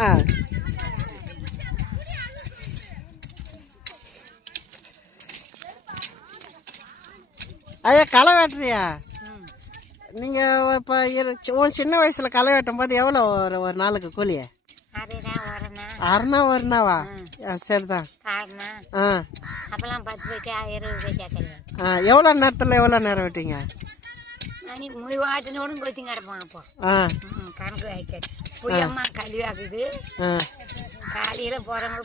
ஆ ஐயா களை வெட்டுறியா? நீங்கள் இப்போ உன் சின்ன வயசில் களை வெட்டும் போது எவ்வளோ ஒரு ஒரு நாளுக்கு கூலி அரணா ஒருனாவா ஆ சரிதான் ஆ. ஆ எவ்வளோ நேரத்தில் எவ்வளோ நேரம் வெட்டிங்க? நீ முய்வாட்டினோடும் கொத்தி கிடப்பான் அப்போ கணக்கு வைக்க புயம்மா கழுவி ஆக்குது ஆ காலையில் போகிறவங்க